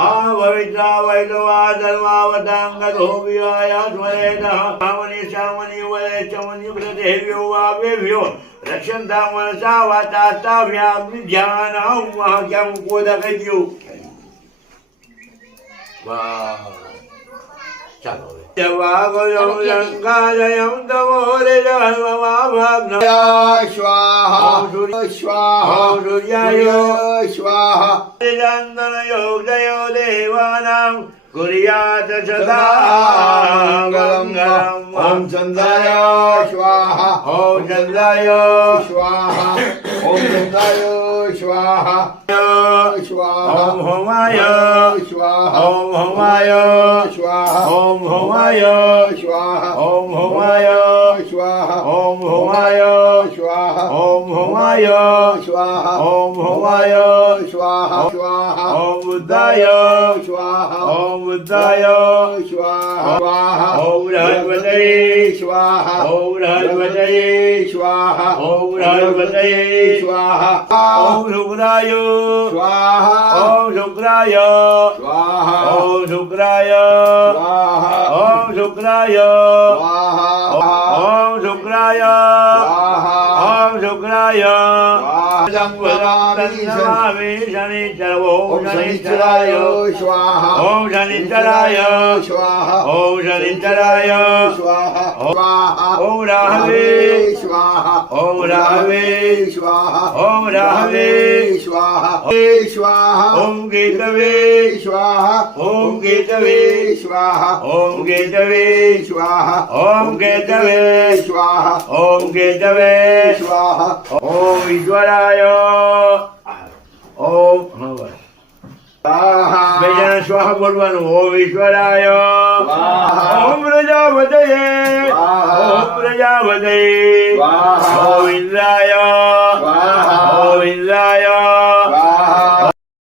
आवविद्रा वैदवा धर्मावतांगधोव्याया स्वरेदः भावनि श्यामनि वरे चमनि प्रदेव्यो वावेभ्यो रक्षन्ता मनसा वातास्ताभ्यां ध्यानं महक्यं कोदकज्ञो वाह चलो जवागोयं लंकाजयं तमोरे जन्ममाभाग्नया स्वाहा स्वाहा सूर्याय स्वाहा चन्दनयोगयो देवानां कुर्यात् सदा गङ्गम् ॐ चन्द्राय स्वाहा ॐ चन्द्राय स्वाहा ॐ चन्द्राय स्वाहा स्वाहा ॐ होमाय स्वाहा ॐ होमाय स्वाहा ॐ होमाय स्वाहा ॐ होमाय स्वाहा ॐ होमाय स्वाहा ॐ होमाय स्वाहा ॐ होमाय स्वाहा स्वाहा ॐ बुद्धाय स्वाहा ॐ बुद्धाय स्वाहा स्वाहा ॐ बृहस्पतये स्वाहा ॐ बृहस्पतये स्वाहा ॐ बृहस्पतये स्वाहा ॐ शुक्राय स्वाहा ॐ शुक्राय स्वाहा ॐ शुक्राय स्वाहा ॐ शुक्राय स्वाहा ॐ शुक्राय ॐ शुक्राय नमामि शनिचरो शनिचराय स्वाहा ॐ शनिचराय स्वाहा ॐ शनिचराय स्वाहा ॐ राहवे स्वाहा ॐ राहवे स्वाहा ॐ राहवे स्वाहा स्वाहा ॐ केतवे स्वाहा ॐ केतवे स्वाहा ॐ केतवे स्वाहा ॐ केतवे स्वाहा ॐ केतवे स्वाहा ॐ ईश्वराय ॐ बेजना स्वाहा बोलવાનું ઓમ ઈશ્વરાય ઓમ પ્રજાપતયે ઓમ પ્રજાપતયે ઓમ ઇન્દ્રાય